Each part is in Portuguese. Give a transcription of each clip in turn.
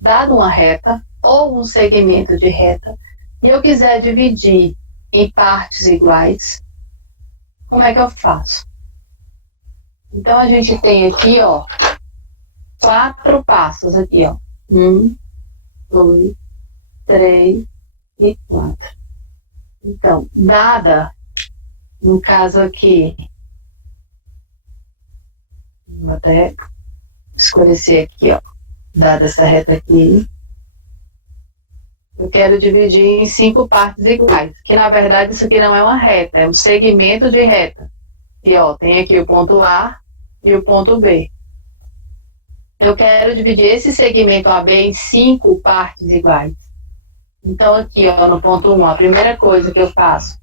dado uma reta ou um segmento de reta, e eu quiser dividir em partes iguais, como é que eu faço? Então, a gente tem aqui, ó, 4 passos aqui, ó. 1, 2, 3 e 4. Então, dada, no caso aqui, vou até escurecer aqui, ó, dada essa reta aqui, eu quero dividir em 5 partes iguais, que na verdade isso aqui não é uma reta, é um segmento de reta. E ó, tem aqui o ponto A e o ponto B. Eu quero dividir esse segmento AB em 5 partes iguais. Então aqui, ó, no ponto 1, a primeira coisa que eu faço,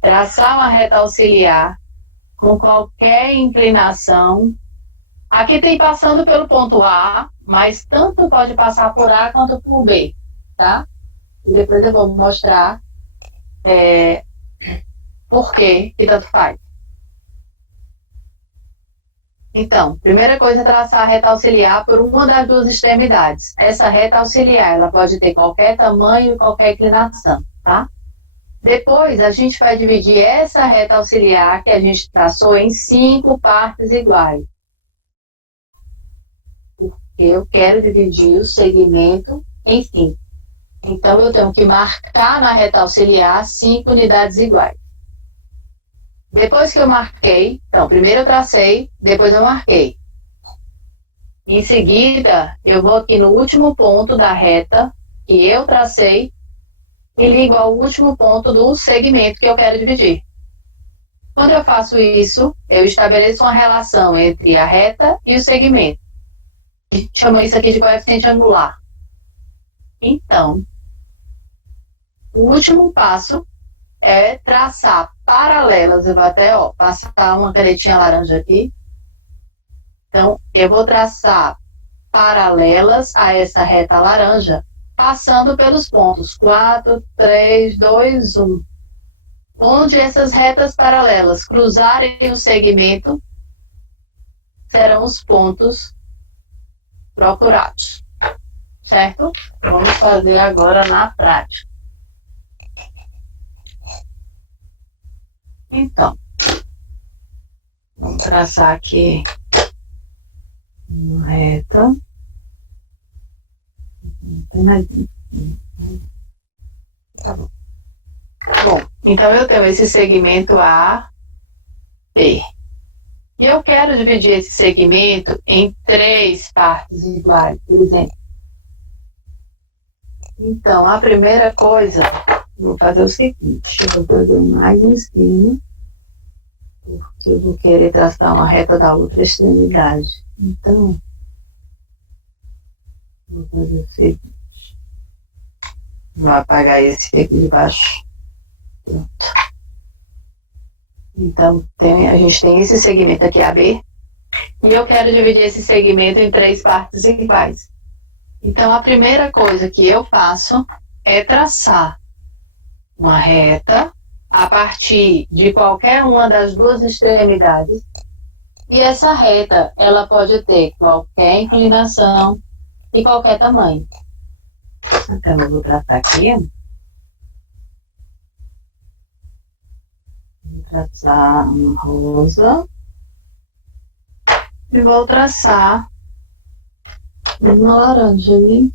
traçar uma reta auxiliar com qualquer inclinação. Aqui tem passando pelo ponto A, mas tanto pode passar por A quanto por B, tá? E depois eu vou mostrar por que tanto faz. Então, primeira coisa é traçar a reta auxiliar por uma das duas extremidades. Essa reta auxiliar, ela pode ter qualquer tamanho e qualquer inclinação, tá? Depois, a gente vai dividir essa reta auxiliar que a gente traçou em 5 partes iguais. Porque eu quero dividir o segmento em 5. Então, eu tenho que marcar na reta auxiliar 5 unidades iguais. Depois que eu marquei, então, primeiro eu tracei, depois eu marquei. Em seguida, eu vou aqui no último ponto da reta que eu tracei e ligo ao último ponto do segmento que eu quero dividir. Quando eu faço isso, eu estabeleço uma relação entre a reta e o segmento. Chama isso aqui de coeficiente angular. Então, o último passo é traçar paralelas. Eu vou até passar uma canetinha laranja aqui. Então, eu vou traçar paralelas a essa reta laranja, passando pelos pontos 4, 3, 2, 1. Onde essas retas paralelas cruzarem o segmento, serão os pontos procurados. Certo? Vamos fazer agora na prática. Então, vamos traçar aqui uma reta. Tá bom. Bom, então eu tenho esse segmento A, B. E eu quero dividir esse segmento em 3 partes iguais, por exemplo. Então, a primeira coisa, vou fazer o seguinte, eu vou fazer mais em cima, porque eu vou querer traçar uma reta da outra extremidade. Então, vou fazer o seguinte, vou apagar esse aqui de baixo. Pronto. Então, a gente tem esse segmento aqui, AB, e eu quero dividir esse segmento em 3 partes iguais. Então, a primeira coisa que eu faço é traçar uma reta a partir de qualquer uma das duas extremidades. E essa reta, ela pode ter qualquer inclinação e qualquer tamanho. Então, eu vou traçar aqui. Vou traçar uma rosa. E vou traçar uma laranja ali.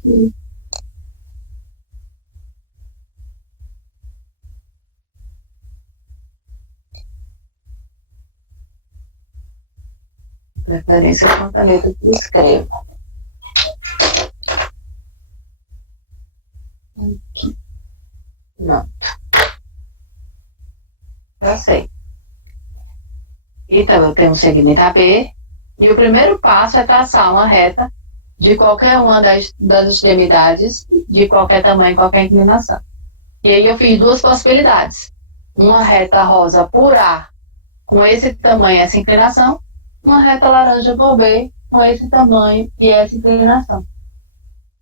Preferência com a caneta que escrevo. Aqui. Pronto. Já sei. Então, eu tenho um segmento AB. E o primeiro passo é traçar uma reta de qualquer uma das extremidades, de qualquer tamanho, qualquer inclinação. E aí eu fiz 2 possibilidades. Uma reta rosa por A, com esse tamanho e essa inclinação. Uma reta laranja por B, com esse tamanho e essa inclinação.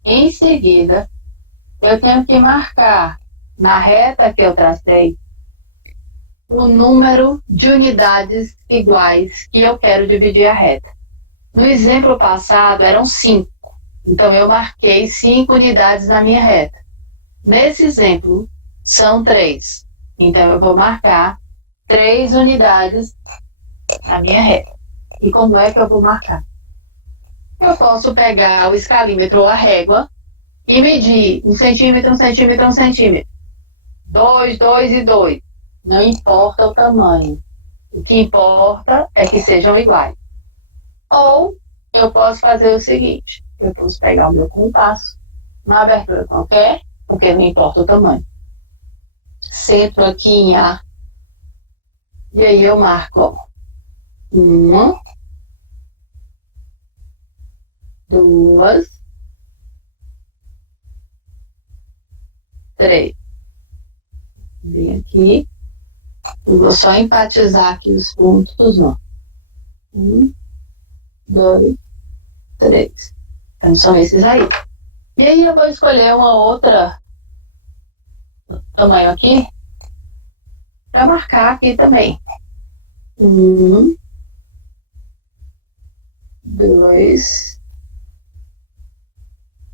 Em seguida, eu tenho que marcar na reta que eu tracei o número de unidades iguais que eu quero dividir a reta. No exemplo passado eram 5. Então, eu marquei 5 unidades na minha reta. Nesse exemplo, são 3. Então, eu vou marcar 3 unidades na minha reta. E como é que eu vou marcar? Eu posso pegar o escalímetro ou a régua e medir 1 centímetro, 1 centímetro, 1 centímetro. 2, 2 e 2. Não importa o tamanho. O que importa é que sejam iguais. Ou eu posso fazer o seguinte. Eu posso pegar o meu compasso, uma abertura qualquer, porque não importa o tamanho. Centro aqui em A. E aí eu marco, ó. 1, 2, 3. Vem aqui. Eu vou só enfatizar aqui os pontos, ó. 1, 2, 3. Então são esses aí. E aí eu vou escolher uma outra tamanho aqui para marcar aqui também. 1, 2,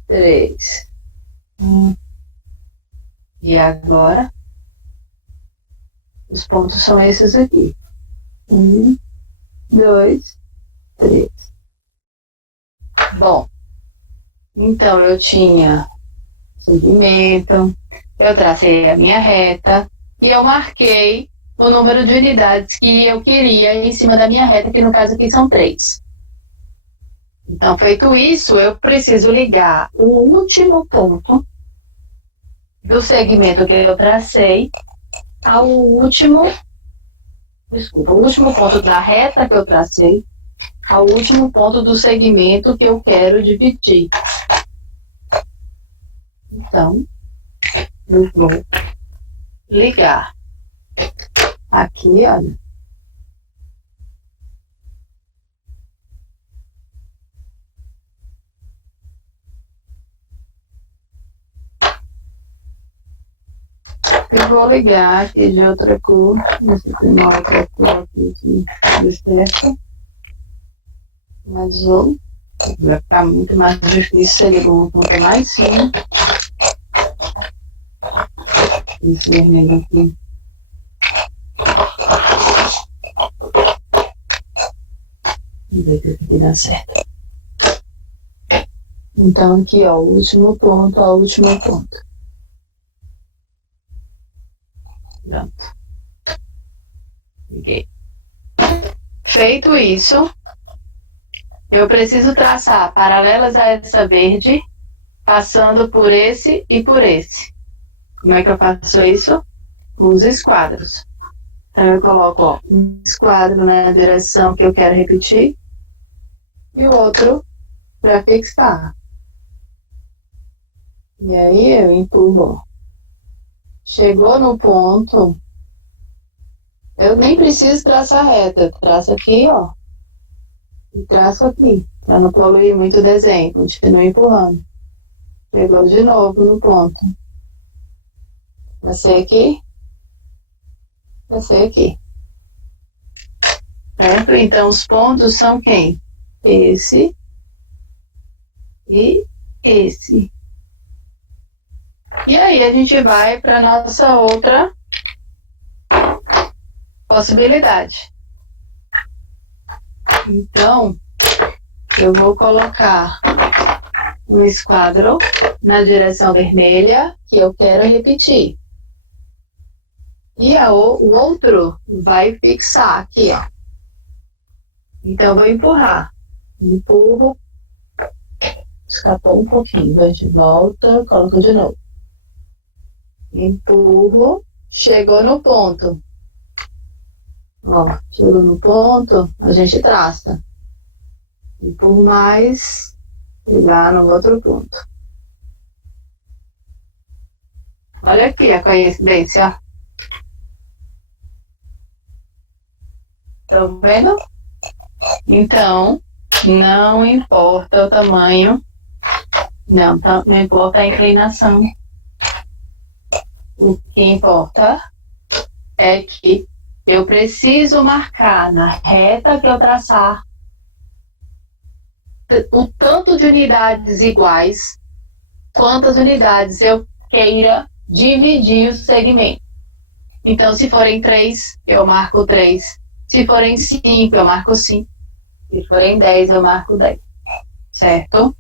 3. E agora os pontos são esses aqui. 1, 2, 3. Bom, então eu tinha segmento, eu tracei a minha reta e eu marquei o número de unidades que eu queria em cima da minha reta, que no caso aqui são 3. Então, feito isso, eu preciso ligar o último ponto do segmento que eu tracei ao último ponto da reta que eu tracei ao último ponto do segmento que eu quero dividir. Então, eu vou ligar aqui, olha. Eu vou ligar aqui de outra cor, ver se tem uma outra cor aqui que dê certo. Azul. Vai ficar muito mais difícil, seria bom ponto mais fino. Esse vermelho aqui. Vamos ver se aqui dá certo. Então aqui, ó, o último ponto ao último ponto. Pronto. Okay. Feito isso, eu preciso traçar paralelas a essa verde, passando por esse e por esse. Como é que eu faço isso? Os esquadros. Então eu coloco, ó, um esquadro na direção que eu quero repetir e o outro para fixar. E aí eu empurro. Chegou no ponto, eu nem preciso traçar reta, eu traço aqui, ó, e traço aqui, para não poluir muito o desenho, continuo empurrando. Chegou de novo no ponto. Passei aqui, passei aqui. Certo? Então os pontos são quem? Esse e esse. E aí a gente vai para nossa outra possibilidade. Então, eu vou colocar um esquadro na direção vermelha que eu quero repetir. E o outro vai fixar aqui, ó. Então, eu vou empurrar. Empurro. Escapou um pouquinho. A gente volta, coloca de novo. Empurro, chegou no ponto. Ó, chegou no ponto, a gente traça. Empurro mais, chegar no outro ponto. Olha aqui a coincidência. Estão vendo? Então, não importa o tamanho, não importa a inclinação. O que importa é que eu preciso marcar na reta que eu traçar o tanto de unidades iguais, quantas unidades eu queira dividir o segmento. Então, se forem 3, eu marco 3. Se forem 5, eu marco 5. Se forem 10, eu marco 10. Certo?